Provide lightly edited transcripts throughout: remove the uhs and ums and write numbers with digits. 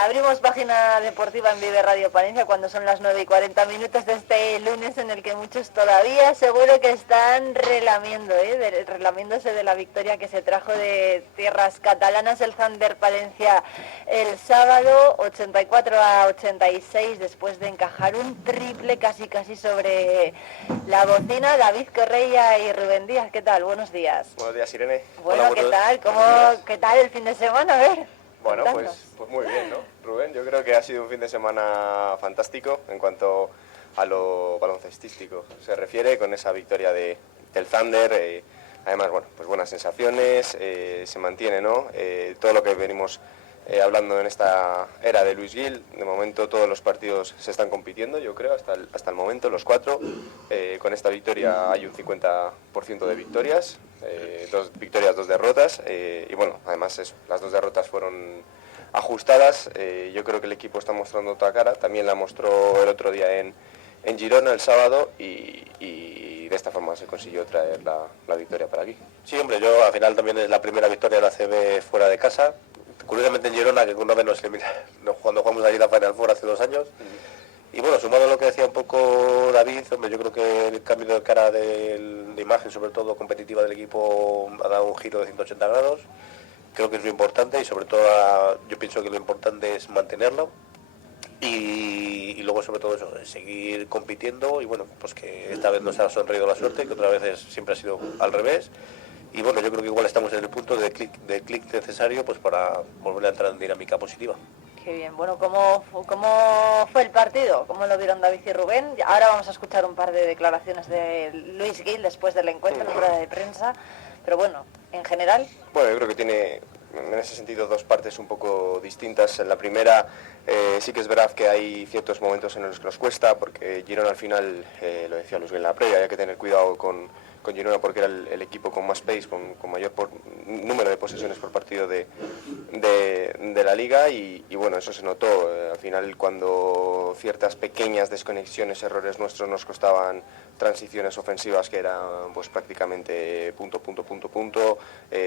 Abrimos página deportiva en Vive Radio Palencia cuando son las 9:40 de este lunes, en el que muchos todavía seguro que están relamiéndose de la victoria que se trajo de tierras catalanas el Thunder Palencia el sábado, 84-86, después de encajar un triple casi sobre la bocina. David Correia y Rubén Díaz, ¿qué tal? Buenos días. Buenos días, Irene. Bueno, hola, ¿qué tal? ¿Qué tal el fin de semana? A ver. Bueno, pues muy bien, ¿no, Rubén? Yo creo que ha sido un fin de semana fantástico en cuanto a lo baloncestístico se refiere, con esa victoria del Thunder. Además, bueno, pues buenas sensaciones, se mantiene, ¿no? Todo lo que venimos hablando en esta era de Luis Gil. De momento todos los partidos se están compitiendo, yo creo, hasta el momento, los 4. Con esta victoria hay un 50% de victorias, 2 victorias, 2 derrotas, y bueno, además las 2 derrotas fueron ajustadas. Yo creo que el equipo está mostrando otra cara, también la mostró el otro día en Girona el sábado, y de esta forma se consiguió traer la victoria para aquí. Sí, hombre, yo al final también es la primera victoria de la CB fuera de casa. Curiosamente en Girona, que una vez cuando jugamos allí la Final Four hace 2 años. Y bueno, sumado a lo que decía un poco David, hombre, yo creo que el cambio de cara de imagen, sobre todo competitiva del equipo, ha dado un giro de 180 grados. Creo que es muy importante y sobre todo yo pienso que lo importante es mantenerlo. Y luego sobre todo eso, seguir compitiendo, y bueno, pues que esta vez nos ha sonreído la suerte, que otra vez siempre ha sido al revés. Y bueno, yo creo que igual estamos en el punto de clic necesario pues para volver a entrar en dinámica positiva. Qué bien. Bueno, ¿cómo fue el partido? ¿Cómo lo vieron David y Rubén? Ahora vamos a escuchar un par de declaraciones de Luis Gil después del encuentro en rueda de prensa. Pero bueno, en general... Bueno, yo creo que tiene en ese sentido 2 partes un poco distintas. En la primera sí que es verdad que hay ciertos momentos en los que nos cuesta, porque Girona al final, lo decía Luis Gil en la previa, hay que tener cuidado con Girona porque era el equipo con más pace, con mayor número de posesiones por partido de la liga, y bueno, eso se notó. Al final, cuando ciertas pequeñas desconexiones, errores nuestros nos costaban transiciones ofensivas que eran pues prácticamente punto,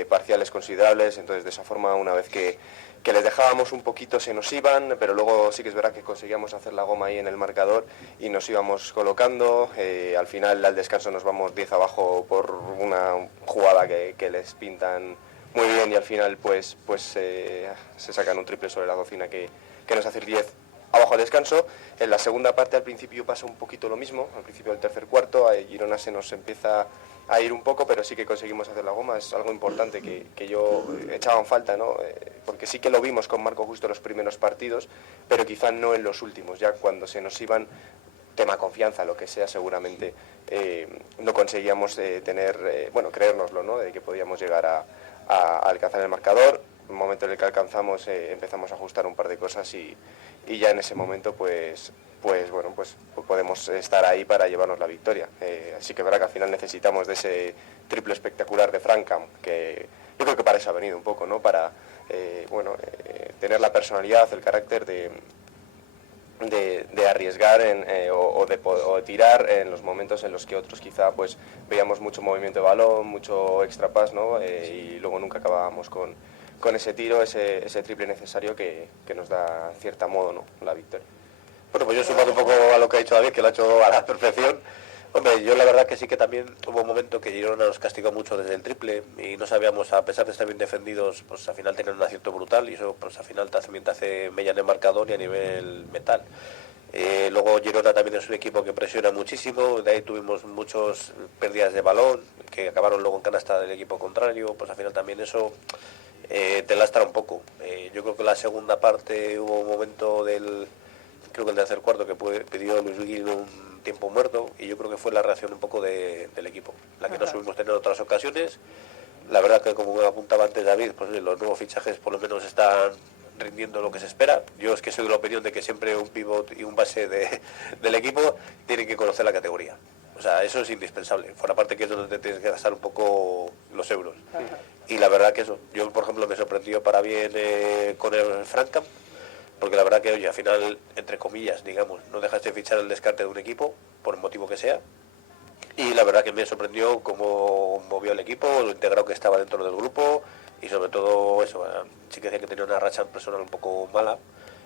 parciales considerables. Entonces de esa forma, una vez que les dejábamos un poquito, se nos iban, pero luego sí que es verdad que conseguíamos hacer la goma ahí en el marcador y nos íbamos colocando. Al final, al descanso, nos vamos 10 abajo por una jugada que les pintan muy bien, y al final pues se sacan un triple sobre la bocina que nos hace 10 abajo al descanso. En la segunda parte, al principio pasa un poquito lo mismo, al principio del tercer cuarto, a Girona se nos empieza a ir un poco, pero sí que conseguimos hacer la goma. Es algo importante que yo echaba en falta, ¿no? Porque sí que lo vimos con Marco Justo los primeros partidos, pero quizá no en los últimos. Ya cuando se nos iban, tema confianza, lo que sea, seguramente no conseguíamos creérnoslo, ¿no? De que podíamos llegar a alcanzar el marcador. En el momento en el que alcanzamos, empezamos a ajustar un par de cosas, y ya en ese momento pues podemos estar ahí para llevarnos la victoria. Así que verá que al final necesitamos de ese triple espectacular de Frankham, que yo creo que para eso ha venido un poco, ¿no? Para tener la personalidad, el carácter de arriesgar o de tirar en los momentos en los que otros quizá pues veíamos mucho movimiento de balón, mucho extra pass, ¿no? Y luego nunca acabábamos con ese tiro, ese triple necesario que nos da, en cierto modo, ¿no?, la victoria. Bueno, pues yo sumando un poco a lo que ha dicho David, que lo ha hecho a la perfección. Hombre, yo la verdad que sí que también hubo un momento que Girona nos castigó mucho desde el triple y no sabíamos, a pesar de estar bien defendidos, pues al final tener un acierto brutal, y eso pues al final también te hace mella en el marcador y a nivel mental. Luego Girona también es un equipo que presiona muchísimo, de ahí tuvimos muchas pérdidas de balón que acabaron luego en canasta del equipo contrario, pues al final también eso te lastra un poco. Yo creo que en la segunda parte hubo un momento creo que el tercer cuarto, que pidió Luis Gil un tiempo muerto, y yo creo que fue la reacción un poco del equipo, la que no subimos tener otras ocasiones. La verdad que, como apuntaba antes David, pues los nuevos fichajes por lo menos están rindiendo lo que se espera. Yo es que soy de la opinión de que siempre un pivot y un base del equipo tienen que conocer la categoría. O sea, eso es indispensable. Por aparte que es donde te tienes que gastar un poco los euros. Y la verdad que eso, yo por ejemplo me sorprendió para bien con el Frankham, porque la verdad que, oye, al final, entre comillas, digamos, no dejas de fichar el descarte de un equipo, por el motivo que sea. Y la verdad que me sorprendió cómo movió el equipo, lo integrado que estaba dentro del grupo, y sobre todo eso, sí que decía que tenía una racha personal un poco mala,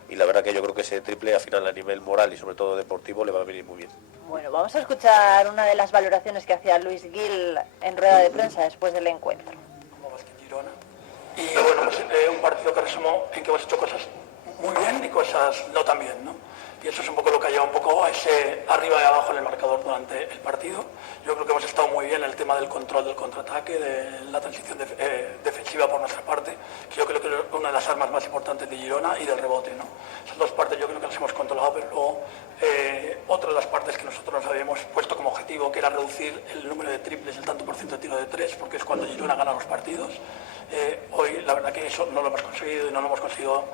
y la verdad que yo creo que ese triple al final a nivel moral y sobre todo deportivo le va a venir muy bien. Bueno, vamos a escuchar una de las valoraciones que hacía Luis Gil en rueda de prensa después del encuentro. Como Básquet Girona. Y bueno, pues un partido que resumó en que hemos hecho cosas muy bien y cosas no tan bien, ¿no? Y eso es un poco lo que ha llevado un poco a ese arriba y abajo en el marcador durante el partido. Yo creo que hemos estado muy bien en el tema del control del contraataque, de la transición defensiva por nuestra parte, que yo creo que es una de las armas más importantes de Girona, y del rebote, ¿no? Esas dos partes yo creo que las hemos controlado, pero luego otra de las partes que nosotros nos habíamos puesto como objetivo, que era reducir el número de triples, el tanto por ciento de tiro de tres, porque es cuando Girona gana los partidos. Hoy la verdad que eso no lo hemos conseguido, y no lo hemos conseguido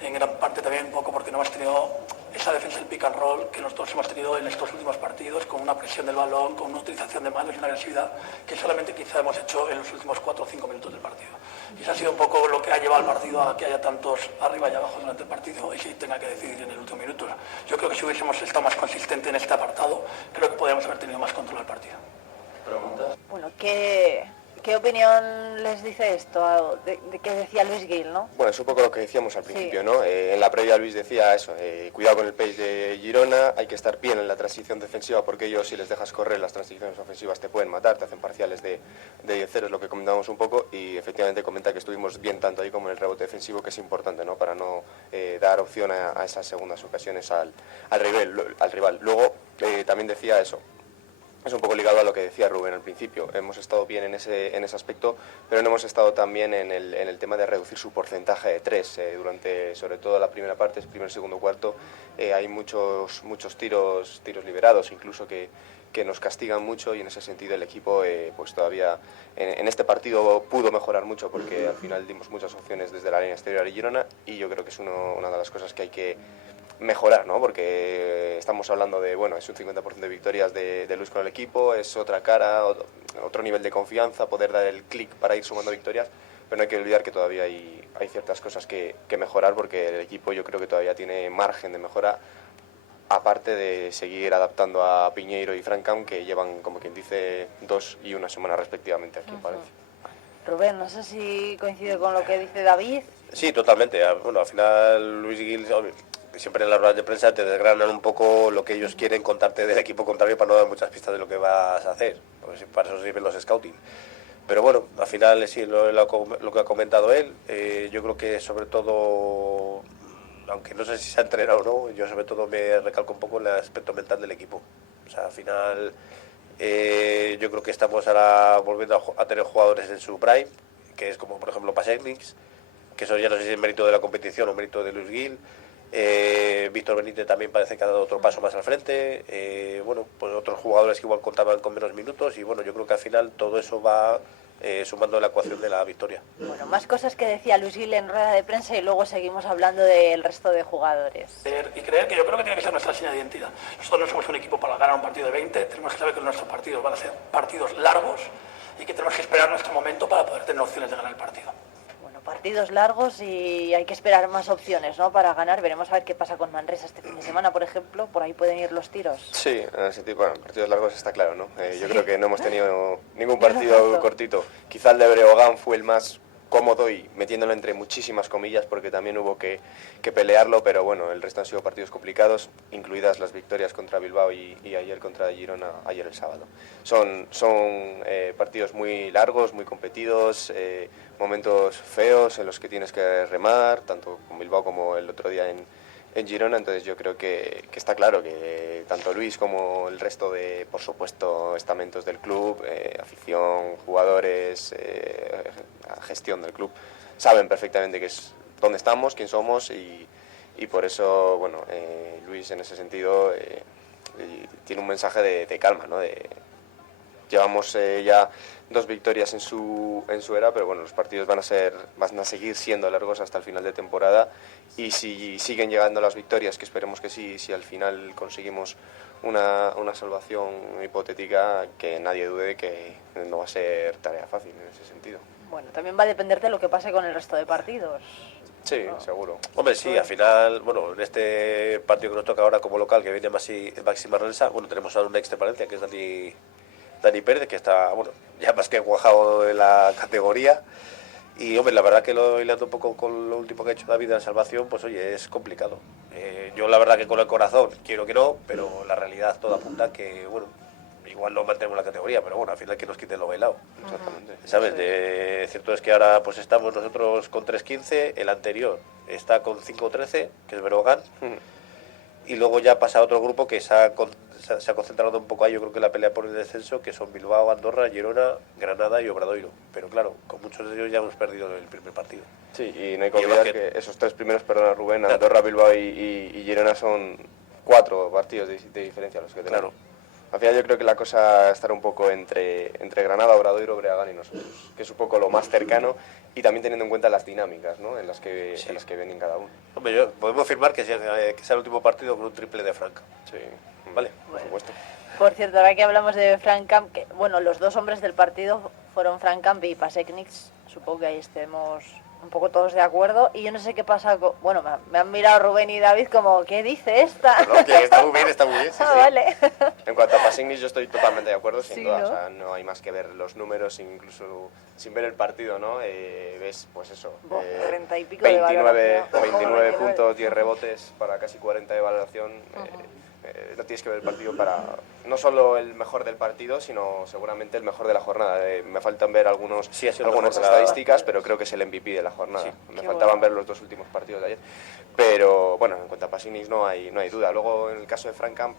en gran parte también un poco porque no hemos tenido esa defensa del pick and roll que nosotros hemos tenido en estos últimos partidos, con una presión del balón, con una utilización de manos y una agresividad que solamente quizá hemos hecho en los últimos 4 o 5 minutos del partido. Y eso ha sido un poco lo que ha llevado al partido a que haya tantos arriba y abajo durante el partido y se tenga que decidir en el último minuto. Yo creo que si hubiésemos estado más consistente en este apartado, creo que podríamos haber tenido más control del partido. ¿Preguntas? Bueno, ¿qué opinión les dice esto de que decía Luis Gil, no? Bueno, es un poco lo que decíamos al principio, Sí. ¿no? En la previa Luis decía eso, cuidado con el pace de Girona, hay que estar bien en la transición defensiva porque ellos, si les dejas correr, las transiciones ofensivas te pueden matar, te hacen parciales de 10-0, es lo que comentamos un poco, y efectivamente comenta que estuvimos bien tanto ahí como en el rebote defensivo, que es importante, ¿no? Para no dar opción a esas segundas ocasiones al rival. Luego también decía eso. Es un poco ligado a lo que decía Rubén al principio. Hemos estado bien en ese aspecto, pero no hemos estado tan bien en el tema de reducir su porcentaje de tres. Durante, sobre todo la primera parte, el primer, segundo, cuarto, hay muchos tiros liberados, incluso que nos castigan mucho, y en ese sentido el equipo pues todavía en este partido pudo mejorar mucho, porque al final dimos muchas opciones desde la línea exterior y Girona, y yo creo que es una de las cosas que hay que mejorar, ¿no? Porque estamos hablando de, bueno, es un 50% de victorias de Luis con el equipo, es otra cara, otro nivel de confianza, poder dar el clic para ir sumando victorias, pero no hay que olvidar que todavía hay ciertas cosas que mejorar, porque el equipo yo creo que todavía tiene margen de mejora, aparte de seguir adaptando a Piñeiro y Francam, que llevan, como quien dice, 2 y 1 semana respectivamente aquí en Valencia. Rubén, no sé si coincide con lo que dice David. Sí, totalmente. Bueno, al final Luis Gil siempre en las ruedas de prensa te desgranan un poco lo que ellos quieren contarte del equipo contrario para no dar muchas pistas de lo que vas a hacer, pues para eso sirven los scouting. Pero bueno, al final sí, lo que ha comentado él, yo creo que sobre todo, aunque no sé si se ha entrenado o no, yo sobre todo me recalco un poco el aspecto mental del equipo. O sea, al final yo creo que estamos ahora volviendo a tener jugadores en su prime, que es como por ejemplo Pasecniks, que eso ya no sé si es mérito de la competición o mérito de Luis Gil. Víctor Benítez también parece que ha dado otro paso más al frente. Bueno, pues otros jugadores que igual contaban con menos minutos, y bueno, yo creo que al final todo eso va sumando la ecuación de la victoria. Bueno, más cosas que decía Luis Gil en rueda de prensa, y luego seguimos hablando del resto de jugadores. Y creer que yo creo que tiene que ser nuestra señal de identidad. Nosotros no somos un equipo para ganar un partido de 20, tenemos que saber que nuestros partidos van a ser partidos largos y que tenemos que esperar nuestro momento para poder tener opciones de ganar el partido. Partidos largos y hay que esperar más opciones, ¿no? Para ganar. Veremos a ver qué pasa con Manresa este fin de semana, por ejemplo. Por ahí pueden ir los tiros. Sí, en ese tipo, bueno, partidos largos está claro, ¿no? Yo creo que no hemos tenido ningún partido cortito. Quizá el de Breogán fue el más cómodo, y metiéndolo entre muchísimas comillas, porque también hubo que pelearlo, pero bueno, el resto han sido partidos complicados, incluidas las victorias contra Bilbao y ayer contra Girona, ayer el sábado. Son partidos muy largos, muy competidos, momentos feos en los que tienes que remar, tanto con Bilbao como el otro día en Girona. Entonces yo creo que está claro que tanto Luis como el resto de, por supuesto, estamentos del club, afición, jugadores, gestión del club, saben perfectamente que es dónde estamos, quién somos, y por eso, bueno, Luis en ese sentido tiene un mensaje de calma, ¿no? Llevamos ya 2 victorias en su era, pero bueno, los partidos van a seguir siendo largos hasta el final de temporada, y si siguen llegando las victorias, que esperemos que sí, si al final conseguimos una salvación hipotética, que nadie dude que no va a ser tarea fácil en ese sentido. Bueno, también va a depender de lo que pase con el resto de partidos. Sí, ¿no? Seguro. Hombre, sí, al final, bueno, en este partido que nos toca ahora como local, que viene Maxi Manresa, bueno, tenemos a un ex de Valencia, que es Dani Pérez, que está, bueno, ya más que cuajado en la categoría, Y, hombre, la verdad que lo hilando un poco con lo último que ha hecho David en la salvación, pues oye, es complicado. Yo la verdad que con el corazón quiero que no, pero la realidad toda apunta que, bueno, igual no mantenemos la categoría, pero bueno, al final que nos quiten lo bailado. Exactamente. ¿Sabes? Cierto es que ahora pues estamos nosotros con 3-15, el anterior está con 5-13, que es Breogán, y luego ya pasa otro grupo que se ha concentrado un poco ahí, yo creo que la pelea por el descenso, que son Bilbao, Andorra, Girona, Granada y Obradoiro. Pero claro, con muchos de ellos ya hemos perdido el primer partido. Sí, y no hay que olvidar que esos tres primeros, perdona Rubén, Andorra, Bilbao y Girona son 4 partidos de diferencia los que tenemos. Claro. Al final yo creo que la cosa estará un poco entre Granada, Obradoiro, Breogán y nosotros, que es un poco lo más cercano y también teniendo en cuenta las dinámicas, ¿no?, en las que vienen cada uno. Hombre, podemos afirmar que sea el último partido con un triple de Franca. Sí, vale, por supuesto. Por cierto, ahora que hablamos de Frank Camp, que bueno, los dos hombres del partido fueron Frank Camp y Pasekniks, supongo que ahí estemos un poco todos de acuerdo, y yo no sé qué pasa bueno, me han mirado Rubén y David como, ¿qué dice esta? No, que está muy bien, sí, Ah, vale. En cuanto a Pasekniks, yo estoy totalmente de acuerdo, sin Sí, duda. ¿no? O sea, no hay más que ver los números, incluso sin ver el partido, ¿no? Ves, pues eso, 30 y pico de 29 valoración. puntos, 10 rebotes para casi 40 de valoración. No tienes que ver el partido para no solo el mejor del partido, sino seguramente el mejor de la jornada. Me faltan ver algunas estadísticas, pero creo que es el MVP de la jornada. Sí. Me faltaban ver los 2 últimos partidos de ayer. Pero bueno, en cuanto a Pasekniks no hay duda. Luego, en el caso de Frank Camp,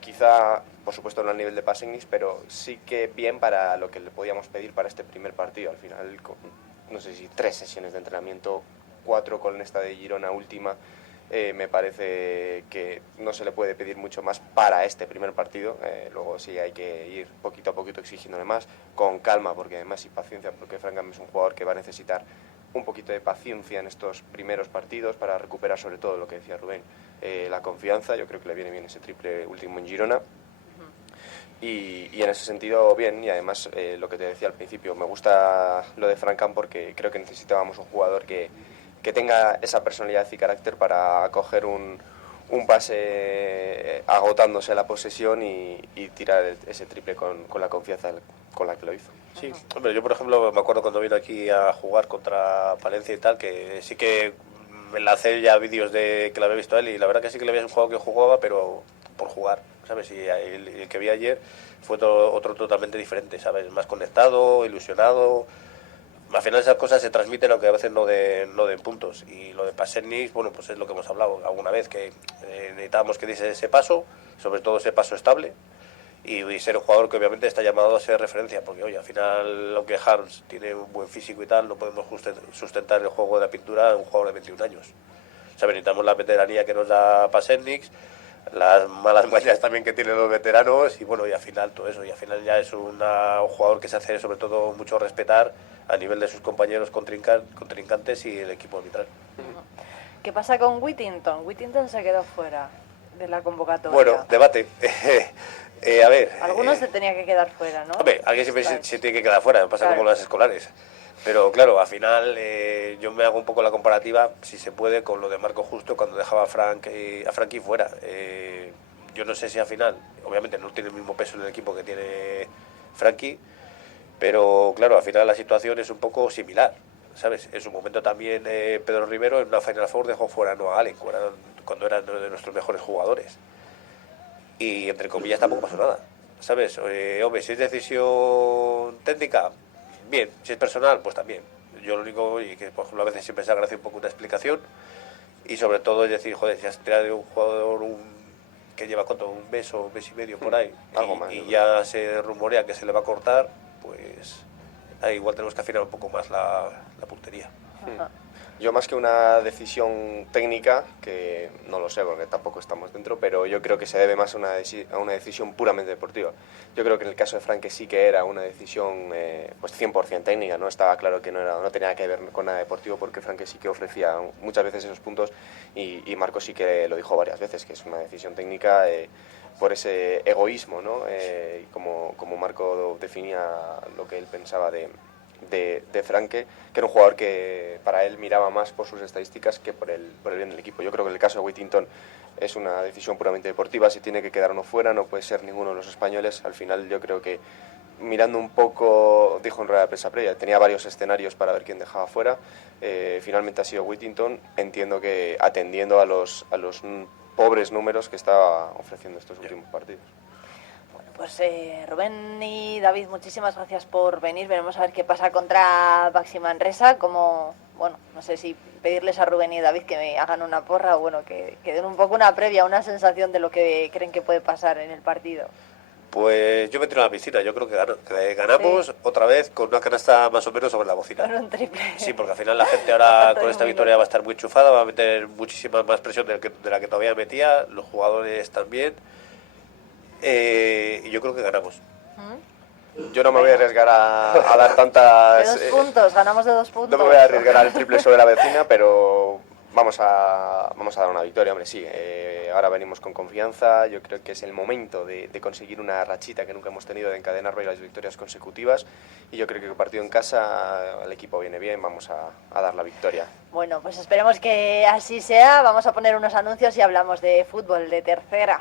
quizá, por supuesto, no al nivel de Pasekniks, pero sí que bien para lo que le podíamos pedir para este primer partido. Al final, no sé si 3 sesiones de entrenamiento, 4 con esta de Girona última. Me parece que no se le puede pedir mucho más para este primer partido. Luego sí hay que ir poquito a poquito exigiéndole más, con calma, porque además y paciencia, porque Frank Camp es un jugador que va a necesitar un poquito de paciencia en estos primeros partidos para recuperar sobre todo lo que decía Rubén, la confianza. Yo creo que le viene bien ese triple último en Girona. Y en ese sentido, bien, y además lo que te decía al principio, me gusta lo de Frank Camp porque creo que necesitábamos un jugador que tenga esa personalidad y carácter para coger un pase agotándose la posesión y tirar ese triple con la confianza con la que lo hizo. Sí, hombre, yo por ejemplo me acuerdo cuando vino aquí a jugar contra Palencia y tal, que sí que me enlacé ya vídeos de que lo había visto a él y la verdad que sí que le había un juego que jugaba, pero por jugar, ¿sabes? Y el que vi ayer fue otro totalmente diferente, ¿sabes? Más conectado, ilusionado. Al final esas cosas se transmiten, aunque a veces no den puntos. Y lo de Pasekniks, bueno, pues es lo que hemos hablado alguna vez, que necesitábamos que diese ese paso, sobre todo ese paso estable, y ser un jugador que obviamente está llamado a ser referencia, porque oye, al final, aunque Harms tiene un buen físico y tal, no podemos sustentar el juego de la pintura a un jugador de 21 años. ¿Sabes? Necesitamos la veteranía que nos da Pasekniks, las malas mañas también que tienen los veteranos, y bueno, y al final todo eso, y al final ya es un jugador que se hace sobre todo mucho respetar a nivel de sus compañeros contrincantes y el equipo arbitral. ¿Qué pasa con Whittington? Whittington se quedó fuera de la convocatoria. Bueno, debate. A ver... Algunos se tenía que quedar fuera, ¿no? Hombre, alguien siempre se tiene que quedar fuera, pasa como las escolares. Pero claro, al final yo me hago un poco la comparativa, si se puede, con lo de Marco Justo cuando dejaba a Frankie fuera. Yo no sé si al final, obviamente no tiene el mismo peso en el equipo que tiene Frankie, pero claro, al final la situación es un poco similar, ¿sabes? En su momento también Pedro Rivero en una Final Four dejó fuera a Noah Allen cuando era uno de nuestros mejores jugadores. Y entre comillas tampoco pasó nada, ¿sabes? Hombre, si es decisión técnica, bien. Si es personal, pues también. Yo lo único, y que por ejemplo a veces siempre se agradece un poco una explicación, y sobre todo es decir, joder, si has tirado de un jugador que lleva ¿cuánto? Un mes o un mes y medio por ahí, algo más, y ya se rumorea que se le va a cortar, pues igual tenemos que afinar un poco más la puntería. Yo más que una decisión técnica, que no lo sé porque tampoco estamos dentro, pero yo creo que se debe más a una decisión puramente deportiva. Yo creo que en el caso de Frank sí que era una decisión pues 100% técnica, no estaba claro que no tenía que ver con nada deportivo, porque Frank sí que ofrecía muchas veces esos puntos y Marco sí que lo dijo varias veces, que es una decisión técnica por ese egoísmo, ¿no? Como Marco definía lo que él pensaba de Franke, que era un jugador que para él miraba más por sus estadísticas que por el bien del equipo. Yo creo que en el caso de Whittington es una decisión puramente deportiva, si tiene que quedar uno fuera, no puede ser ninguno de los españoles. Al final yo creo que mirando un poco, dijo en rueda de prensa previa, tenía varios escenarios para ver quién dejaba fuera. Finalmente ha sido Whittington, entiendo que atendiendo a los pobres números que estaba ofreciendo estos últimos partidos. Bueno, pues Rubén y David, muchísimas gracias por venir. Veremos a ver qué pasa contra Baxi Manresa. Como, bueno, no sé si pedirles a Rubén y David que me hagan una porra o bueno, que den un poco una previa, una sensación de lo que creen que puede pasar en el partido. Pues yo me tiro a la piscina, yo creo que ganamos otra vez con una canasta más o menos sobre la bocina. Con un triple. Sí, porque al final la gente ahora con esta victoria va a estar muy enchufada, va a meter muchísima más presión de la que todavía metía, los jugadores también, y yo creo que ganamos. Yo no me voy a arriesgar a dar tantas... De 2 puntos, ganamos de 2 puntos. No me voy a arriesgar al triple sobre la vecina, pero vamos a dar una victoria, hombre, sí. Ahora venimos con confianza, yo creo que es el momento de conseguir una rachita que nunca hemos tenido, de encadenar varias victorias consecutivas, y yo creo que el partido en casa, el equipo viene bien, vamos a dar la victoria. Bueno, pues esperemos que así sea. Vamos a poner unos anuncios y hablamos de fútbol de tercera.